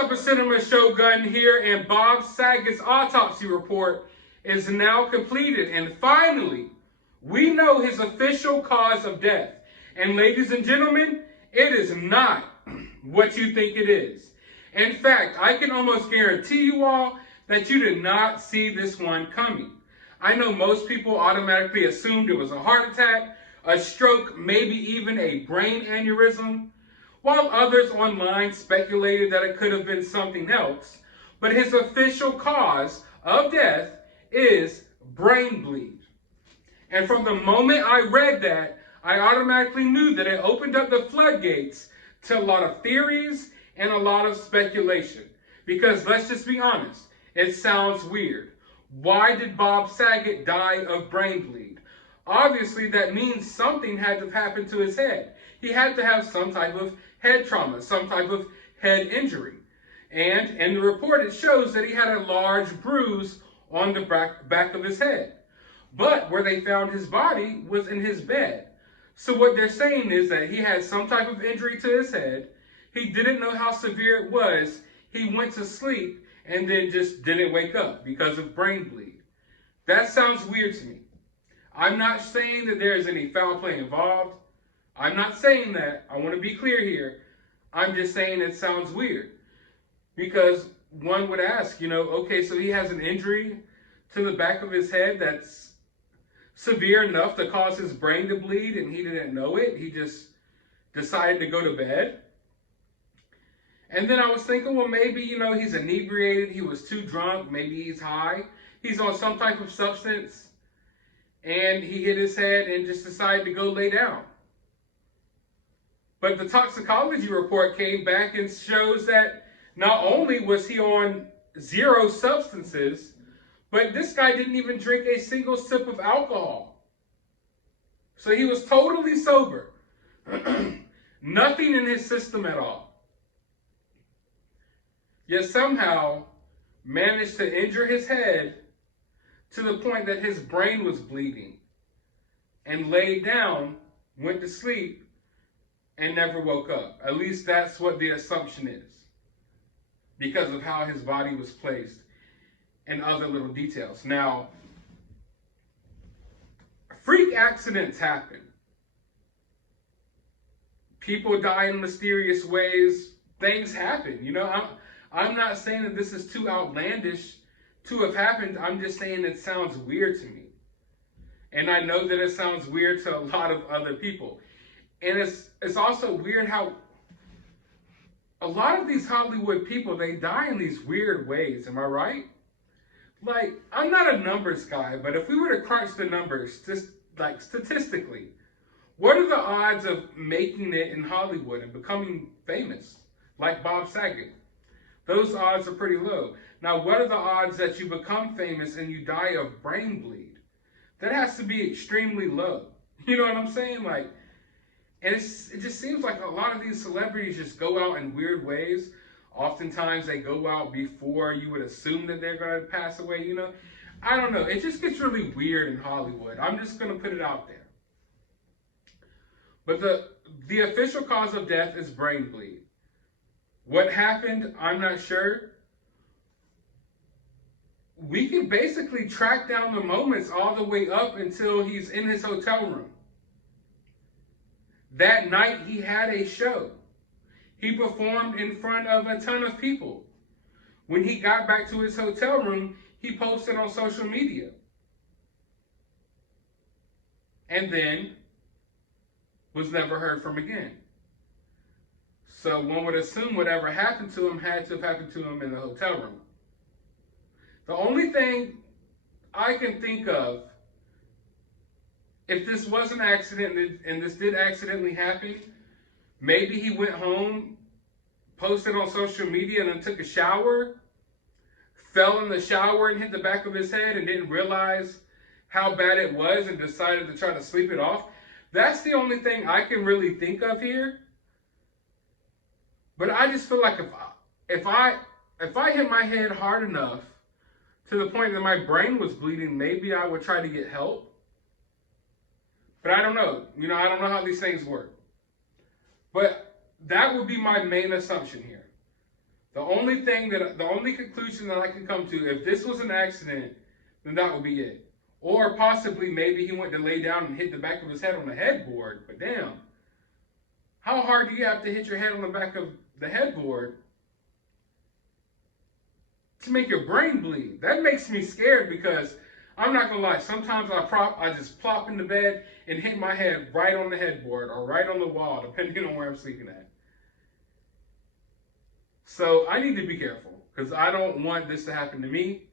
up, a Cinema Shogun here, and Bob Saget's autopsy report is now completed, and finally, we know his official cause of death. And ladies and gentlemen, it is not what you think it is. In fact, I can almost guarantee you all that you did not see this one coming. I know most people automatically assumed it was a heart attack, a stroke, maybe even a brain aneurysm, while others online speculated that it could have been something else. But his official cause of death is brain bleed. And from the moment I read that, I automatically knew that it opened up the floodgates to a lot of theories and a lot of speculation. Because let's just be honest, it sounds weird. Why did Bob Saget die of brain bleed? Obviously, that means something had to happen to his head. He had to have some type of head trauma, some type of head injury. And in the report, it shows that he had a large bruise on the back of his head. But where they found his body was in his bed. So what they're saying is that he had some type of injury to his head. He didn't know how severe it was. He went to sleep and then just didn't wake up because of brain bleed. That sounds weird to me. I'm not saying that there is any foul play involved. I'm not saying that. I want to be clear here. I'm just saying it sounds weird. Because one would ask, okay, so he has an injury to the back of his head that's severe enough to cause his brain to bleed and he didn't know it. He just decided to go to bed. And then I was thinking, well, maybe, he's inebriated. He was too drunk. Maybe he's high. He's on some type of substance. And he hit his head and just decided to go lay down. But the toxicology report came back and shows that not only was he on 0 substances, but this guy didn't even drink a single sip of alcohol. So he was totally sober. Nothing in his system at all. Yet somehow managed to injure his head to the point that his brain was bleeding. And laid down, went to sleep, and never woke up. At least that's what the assumption is, because of how his body was placed and other little details. Now, freak accidents happen. People die in mysterious ways. Things happen. I'm not saying that this is too outlandish to have happened. I'm just saying it sounds weird to me. And I know that it sounds weird to a lot of other people. And it's also weird how a lot of these Hollywood people, they die in these weird ways. Am I right? Like, I'm not a numbers guy, but if we were to crunch the numbers, just like statistically, what are the odds of making it in Hollywood and becoming famous, like Bob Saget? Those odds are pretty low. Now, what are the odds that you become famous and you die of brain bleed? That has to be extremely low. You know what I'm saying? And it just seems like a lot of these celebrities just go out in weird ways. Oftentimes they go out before you would assume that they're going to pass away, I don't know. It just gets really weird in Hollywood. I'm just going to put it out there. But the official cause of death is brain bleed. What happened, I'm not sure. We can basically track down the moments all the way up until he's in his hotel room. That night he had a show. He performed in front of a ton of people. When he got back to his hotel room, he posted on social media. And then was never heard from again. So one would assume whatever happened to him had to have happened to him in the hotel room. The only thing I can think of, if this was an accident and this did accidentally happen, maybe he went home, posted on social media, and then took a shower, fell in the shower and hit the back of his head and didn't realize how bad it was and decided to try to sleep it off. That's the only thing I can really think of here. But I just feel like if I hit my head hard enough to the point that my brain was bleeding, maybe I would try to get help. But I don't know. I don't know how these things work. But that would be my main assumption here. The only conclusion that I can come to, if this was an accident, then that would be it. Or possibly maybe he went to lay down and hit the back of his head on the headboard. But damn, how hard do you have to hit your head on the back of the headboard to make your brain bleed? That makes me scared, because I'm not gonna lie, sometimes I just plop into bed and hit my head right on the headboard or right on the wall, depending on where I'm sleeping at. So I need to be careful, because I don't want this to happen to me.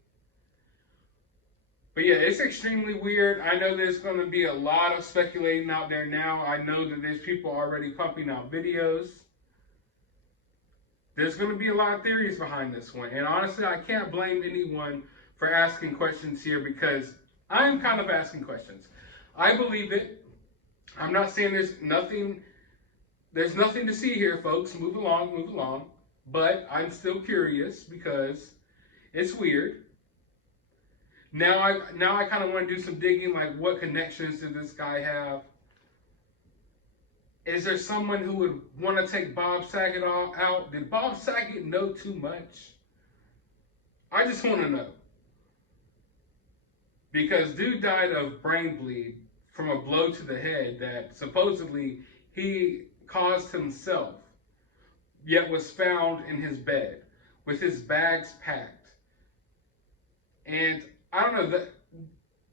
But yeah, it's extremely weird. I know there's going to be a lot of speculating out there now. I know that there's people already pumping out videos. There's going to be a lot of theories behind this one. And honestly, I can't blame anyone for asking questions here, because I'm kind of asking questions. I believe it. I'm not saying there's nothing to see here, folks. Move along, move along. But I'm still curious, because it's weird. Now I kind of want to do some digging, like what connections did this guy have? Is there someone who would want to take Bob Saget out? Did Bob Saget know too much? I just want to know. Because dude died of brain bleed from a blow to the head that supposedly he caused himself, yet was found in his bed with his bags packed. And I don't know,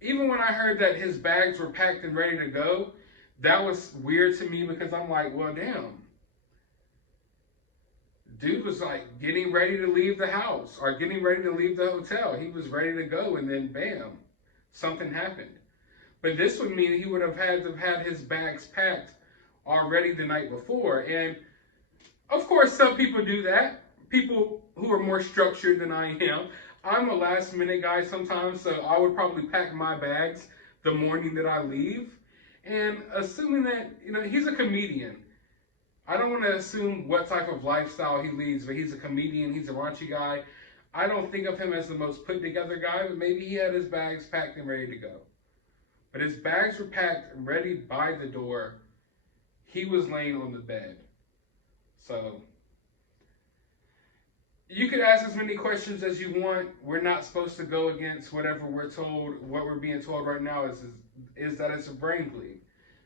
even when I heard that his bags were packed and ready to go, that was weird to me, because I'm like, well, damn. Dude was like getting ready to leave the house or getting ready to leave the hotel. He was ready to go, and then bam, something happened. But this would mean he would have had to have had his bags packed already the night before. And of course, some people do that. People who are more structured than I am. I'm a last minute guy sometimes, so I would probably pack my bags the morning that I leave. And assuming that, he's a comedian. I don't want to assume what type of lifestyle he leads, but he's a comedian, he's a raunchy guy. I don't think of him as the most put together guy, but maybe he had his bags packed and ready to go. But his bags were packed and ready by the door. He was laying on the bed. So you could ask as many questions as you want. We're not supposed to go against whatever we're told. What we're being told right now is that it's a brain bleed.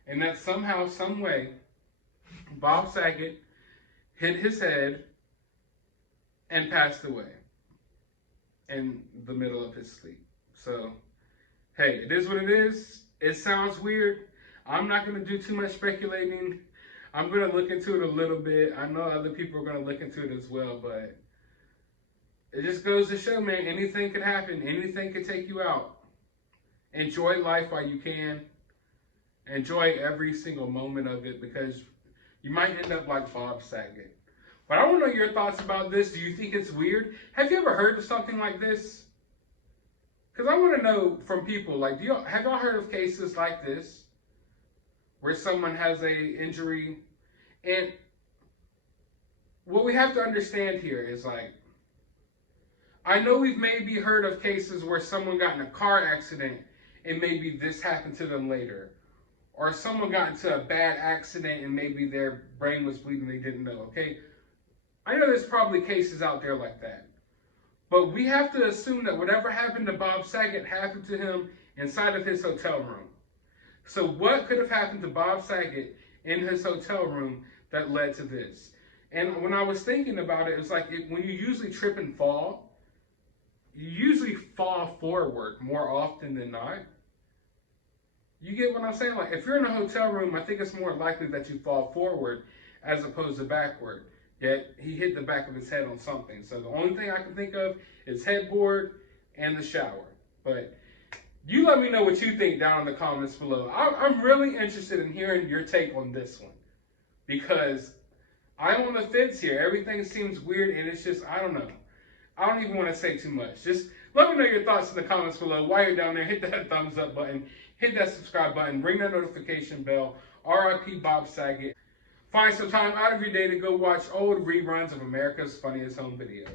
And that somehow, some way, Bob Saget hit his head and passed away in the middle of his sleep. So, hey, it is what it is. It sounds weird. I'm not going to do too much speculating. I'm going to look into it a little bit. I know other people are going to look into it as well, but it just goes to show, man, anything could happen. Anything could take you out. Enjoy life while you can. Enjoy every single moment of it, because you might end up like Bob Saget. But I want to know your thoughts about this. Do you think it's weird? Have you ever heard of something like this? Because I want to know from people, like, have y'all heard of cases like this where someone has a injury? And what we have to understand here is, like, I know we've maybe heard of cases where someone got in a car accident and maybe this happened to them later. Or someone got into a bad accident and maybe their brain was bleeding and they didn't know, okay? I know there's probably cases out there like that. But we have to assume that whatever happened to Bob Saget happened to him inside of his hotel room. So what could have happened to Bob Saget in his hotel room that led to this? And when I was thinking about it, it's like when you usually trip and fall, you usually fall forward more often than not. You get what I'm saying? Like, if you're in a hotel room, I think it's more likely that you fall forward as opposed to backward. Yet, he hit the back of his head on something. So the only thing I can think of is headboard and the shower. But you let me know what you think down in the comments below. I'm really interested in hearing your take on this one, because I'm on the fence here. Everything seems weird, and it's just, I don't know. I don't even want to say too much. Just let me know your thoughts in the comments below. While you're down there, hit that thumbs up button, hit that subscribe button, ring that notification bell. RIP Bob Saget. Find some time out of your day to go watch old reruns of America's Funniest Home Videos.